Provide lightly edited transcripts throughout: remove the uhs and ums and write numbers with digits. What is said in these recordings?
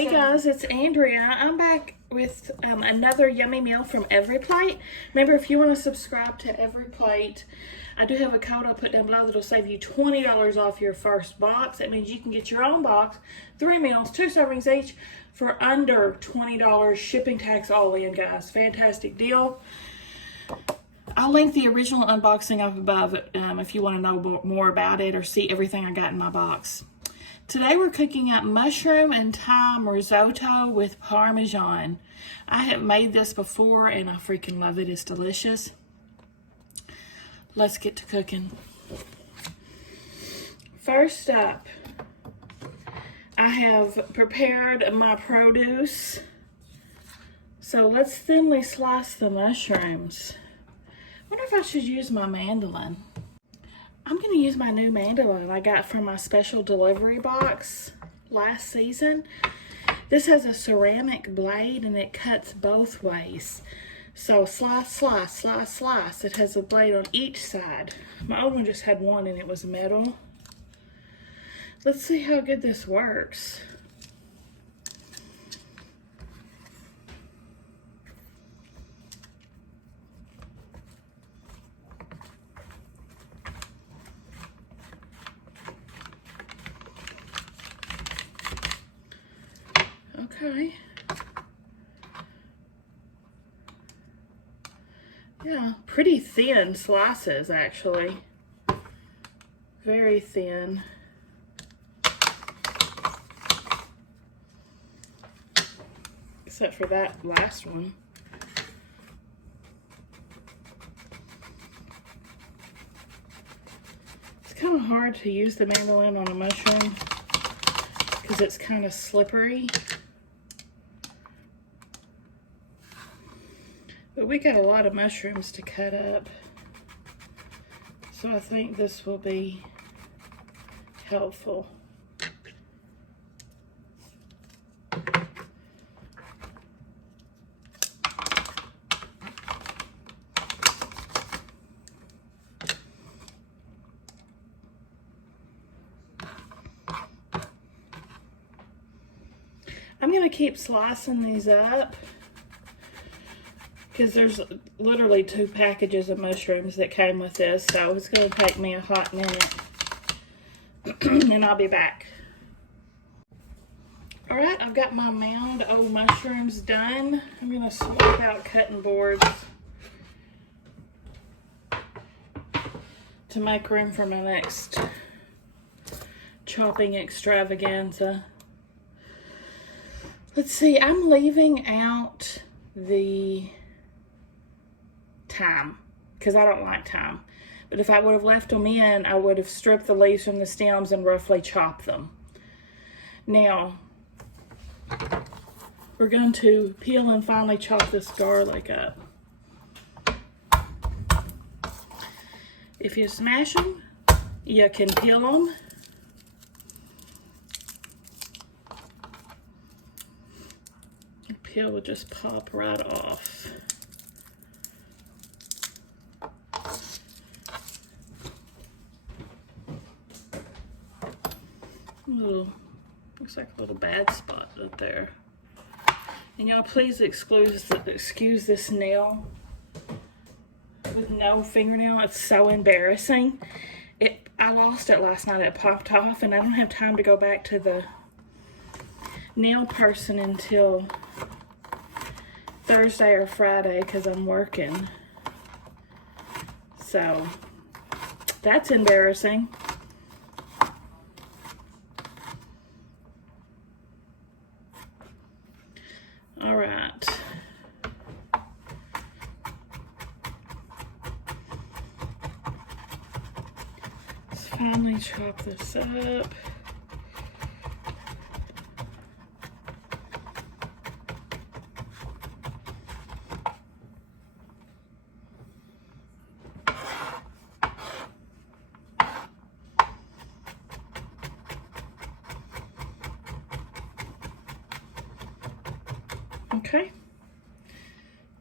Hey guys, it's Andrea. I'm back with another yummy meal from Every Plate. Remember, if you want to subscribe to Every Plate, I do have a code I'll put down below that'll save you $20 off your first box. That means you can get your own box, 3 meals, 2 servings each, for under $20 shipping tax all in, guys. Fantastic deal. I'll link the original unboxing up above if you want to know more about it or see everything I got in my box. Today we're cooking up mushroom and thyme risotto with Parmesan. I have made this before and I freaking love it. It's delicious. Let's get to cooking. First up, I have prepared my produce. So let's thinly slice the mushrooms. I wonder if I should use my mandolin. I'm going to use my new mandolin I got from my special delivery box last season. This has a ceramic blade and it cuts both ways. So slice, slice, slice, slice. It has a blade on each side. My old one just had one and it was metal. Let's see how good this works. Okay. Yeah, pretty thin slices actually. Very thin. Except for that last one. It's kind of hard to use the mandolin on a mushroom because it's kind of slippery. But we got a lot of mushrooms to cut up, so I think this will be helpful. I'm going to keep slicing these up, because there's literally 2 packages of mushrooms that came with this, so it's going to take me a hot minute. And I'll be back. Alright, I've got my mound of mushrooms done. I'm going to swap out cutting boards to make room for my next chopping extravaganza. Let's see, I'm leaving out the thyme because I don't like thyme, but if I would have left them in, I would have stripped the leaves from the stems and roughly chopped them. Now we're going to peel and finally chop this garlic up. If you smash them, you can peel them. The peel will just pop right off. Looks like a little bad spot up there. And y'all, please excuse this nail with no fingernail. It's so embarrassing. I lost it last night. It popped off, and I don't have time to go back to the nail person until Thursday or Friday because I'm working. So that's embarrassing. All right. Let's finally chop this up. Okay,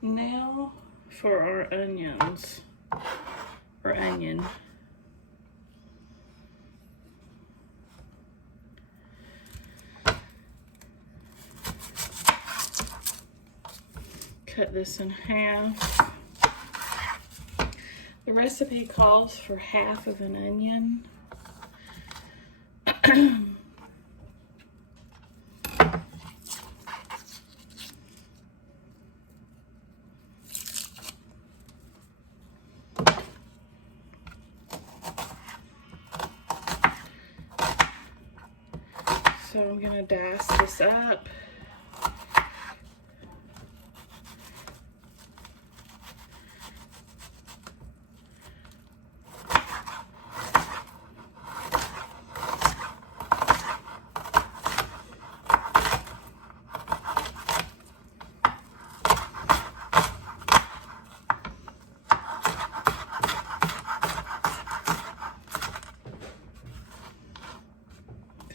now for our onions, or onion. cut this in half. The recipe calls for half of an onion. So I'm gonna dice this up.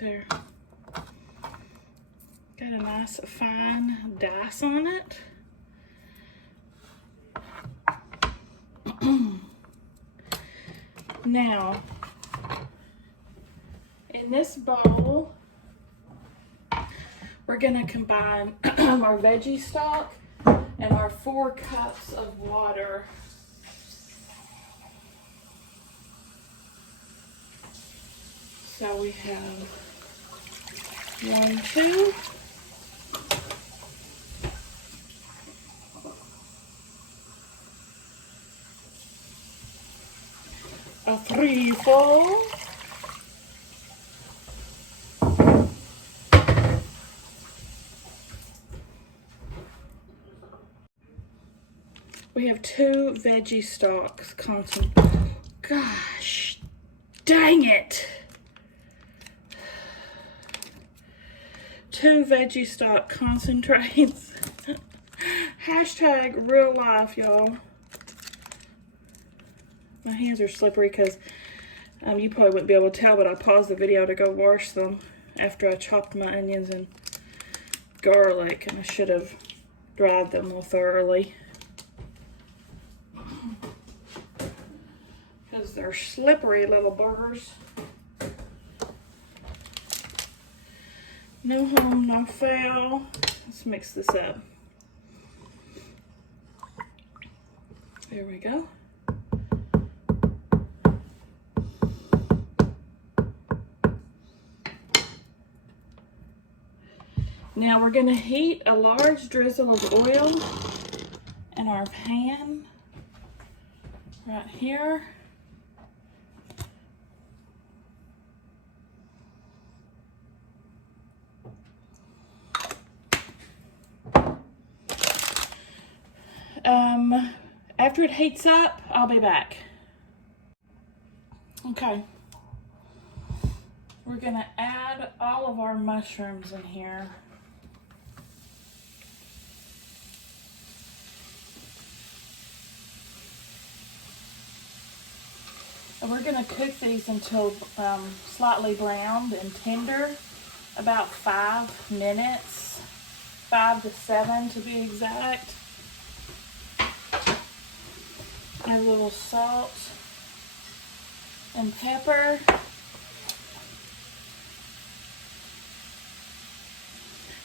There. Got a nice fine dice on it. Now, in this bowl, we're gonna combine our veggie stock and our 4 cups of water. So we have 1, 2. A 3, 4. We have 2 veggie stocks concentrate. Gosh, dang it. 2 veggie stock concentrates. Hashtag real life, y'all. My hands are slippery because you probably wouldn't be able to tell, but I paused the video to go wash them after I chopped my onions and garlic, and I should have dried them more thoroughly because they're slippery little burgers. No harm, no foul. Let's mix this up. There we go. Now we're going to heat a large drizzle of oil in our pan right here. After it heats up, I'll be back. Okay. We're going to add all of our mushrooms in here. And we're going to cook these until slightly browned and tender, about 5 minutes, 5 to 7 to be exact. Add a little salt and pepper.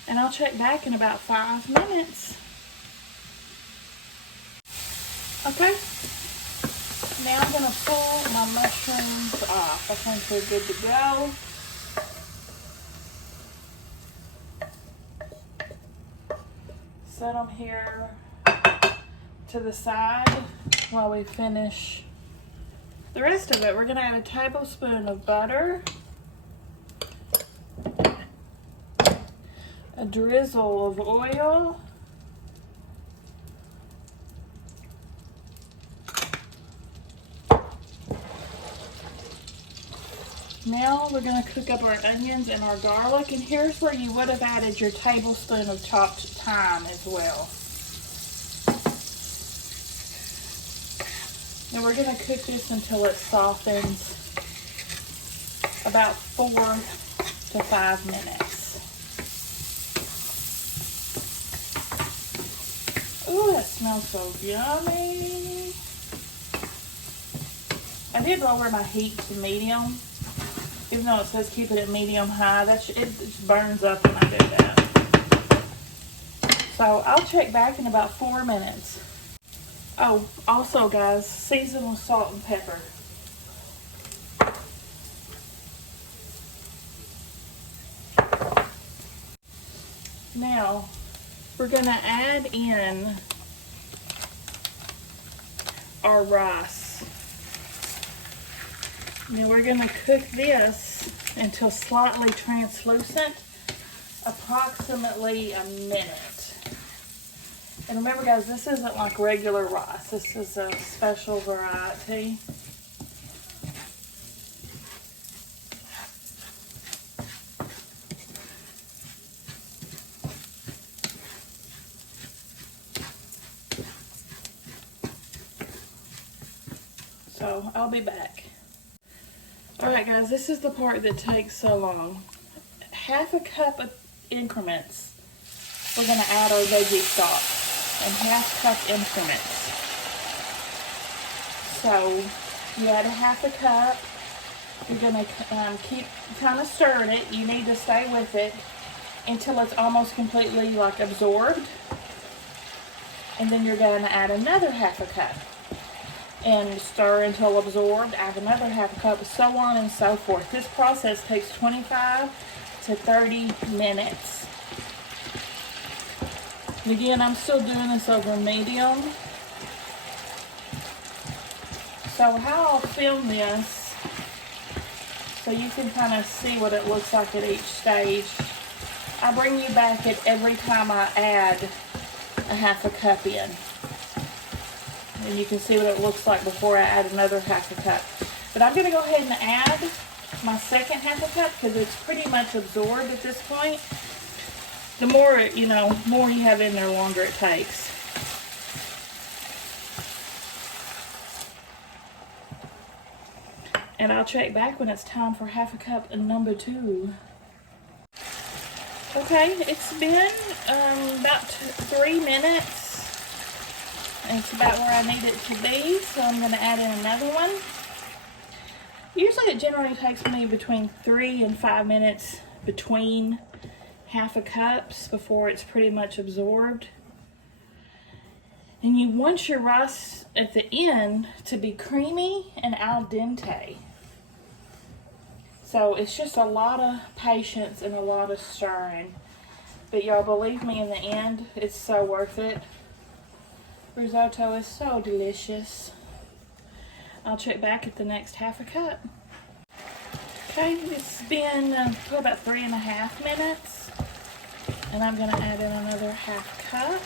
And I'll check back in about 5 minutes. Okay. Now I'm going to pull my mushrooms off. I think they're good to go. Set them here to the side while we finish the rest of it. We're going to add a tablespoon of butter, a drizzle of oil, now we're going to cook up our onions and our garlic, and here's where you would have added your tablespoon of chopped thyme as well. And we're going to cook this until it softens, about 4 to 5 minutes. Ooh, that smells so yummy. I did lower my heat to medium, even though it says keep it at medium high. It just burns up when I do that. So I'll check back in about 4 minutes. Oh, also guys, season with salt and pepper. Now, we're gonna add in our rice. Now we're gonna cook this until slightly translucent, approximately a minute. And remember guys, this isn't like regular rice. This is a special variety. So I'll be back. Alright guys, this is the part that takes so long. Half a cup of increments. We're going to add our veggie stock in half cup increments. So you add a half a cup. You're going to keep kind of stirring it. You need to stay with it until it's almost completely like absorbed. And then you're going to add another half a cup. And stir until absorbed, add another half a cup, so on and so forth. This process takes 25 to 30 minutes. And again, I'm still doing this over medium. So how I'll film this, so you can kind of see what it looks like at each stage. I bring you back at every time I add a half a cup in. And you can see what it looks like before I add another half a cup. But I'm going to go ahead and add my second half a cup because it's pretty much absorbed at this point. The more, more you have in there, longer it takes. And I'll check back when it's time for half a cup number 2. Okay, it's been about 3 minutes. It's about where I need it to be, so I'm going to add in another one. Usually it generally takes me between 3 and 5 minutes between half a cups before it's pretty much absorbed. And you want your rice at the end to be creamy and al dente. So it's just a lot of patience and a lot of stirring. But y'all, believe me, in the end, it's so worth it. Risotto is so delicious. I'll check back at the next half a cup. Okay, it's been about 3.5 minutes. And I'm going to add in another half cup.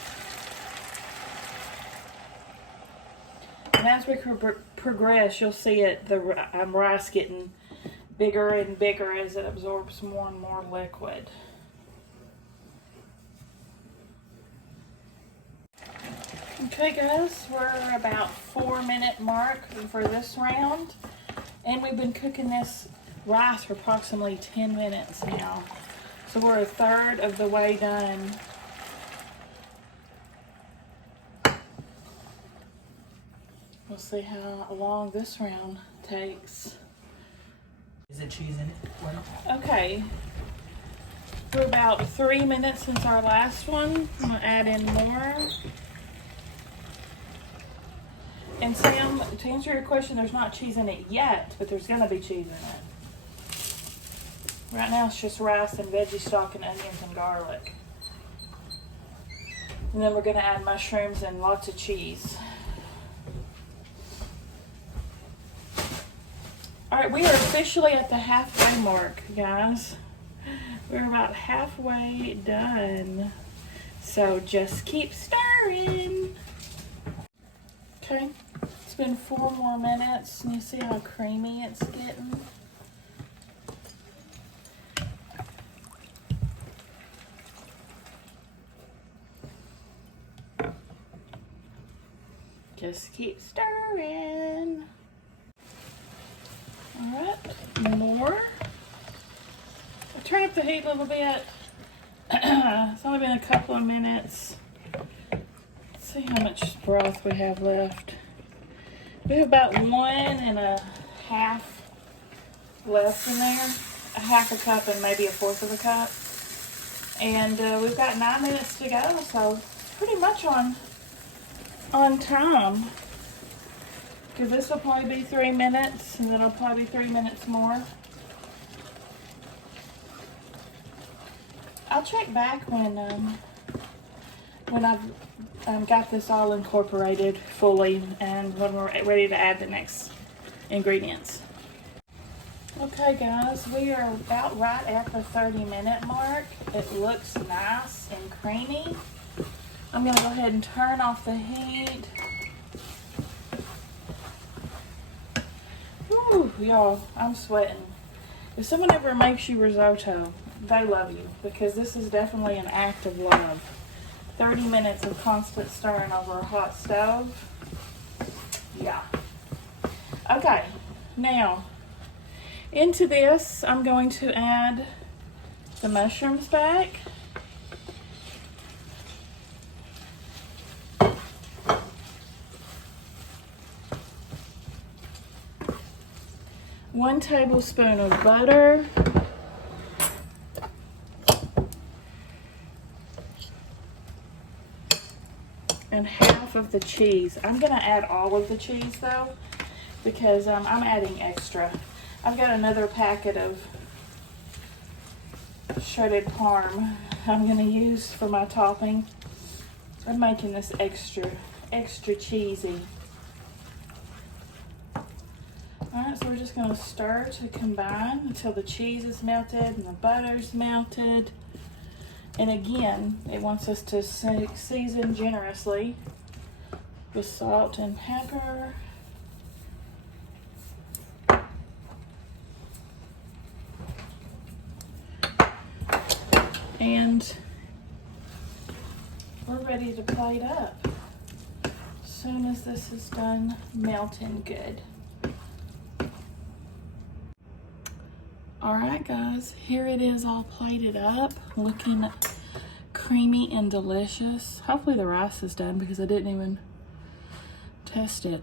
And as we progress, you'll see the rice getting bigger and bigger as it absorbs more and more liquid. Okay guys, we're about 4-minute mark for this round, and we've been cooking this rice for approximately 10 minutes now. So we're a third of the way done. We'll see how long this round takes. Is it cheese in it? Well, okay, we're about 3 minutes since our last one. I'm gonna add in more. And Sam, to answer your question, there's not cheese in it yet, but there's gonna be cheese in it. Right now it's just rice and veggie stock and onions and garlic. And then we're gonna add mushrooms and lots of cheese. All right, we are officially at the halfway mark, guys. We're about halfway done. So just keep stirring. Okay, it's been 4 more minutes, and you see how creamy it's getting? Just keep stirring. All right, more. I'll turn up the heat a little bit. It's only been a couple of minutes. Let's see how much broth we have left. We have about 1.5 left in there. A half a cup and maybe 1/4 of a cup. And we've got 9 minutes to go, so pretty much on time. Because this will probably be 3 minutes, and then it'll probably be 3 minutes more. I'll check back when I've got this all incorporated fully and when we're ready to add the next ingredients. Okay guys, we are about right at the 30-minute mark. It looks nice and creamy. I'm gonna go ahead and turn off the heat. Whew, y'all, I'm sweating. If someone ever makes you risotto, they love you, because this is definitely an act of love. 30 minutes of constant stirring over a hot stove. Yeah. Okay, now into this I'm going to add the mushrooms back. One tablespoon of butter. And half of the cheese. I'm gonna add all of the cheese though, because I'm adding extra. I've got another packet of shredded parm I'm gonna use for my topping. I'm making this extra cheesy. Alright, so we're just gonna stir to combine until the cheese is melted and the butter's melted. And again, it wants us to season generously with salt and pepper. And we're ready to plate up as soon as this is done melting good. Alright guys, here it is all plated up, looking creamy and delicious. Hopefully the rice is done because I didn't even test it.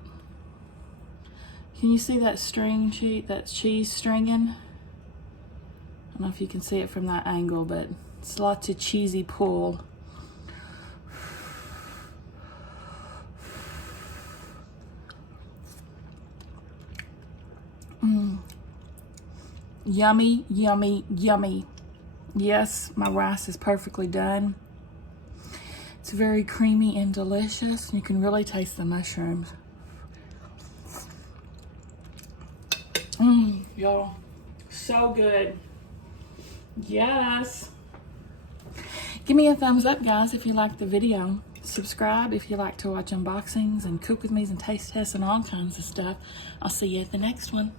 Can you see that string sheet, that cheese stringing? I don't know if you can see it from that angle, but it's lots of cheesy pull. Yummy, yummy, yummy. Yes, my rice is perfectly done. It's very creamy and delicious. You can really taste the mushrooms. Y'all, so good. Yes. Give me a thumbs up, guys, if you liked the video. Subscribe if you like to watch unboxings and cook with me and taste tests and all kinds of stuff. I'll see you at the next one.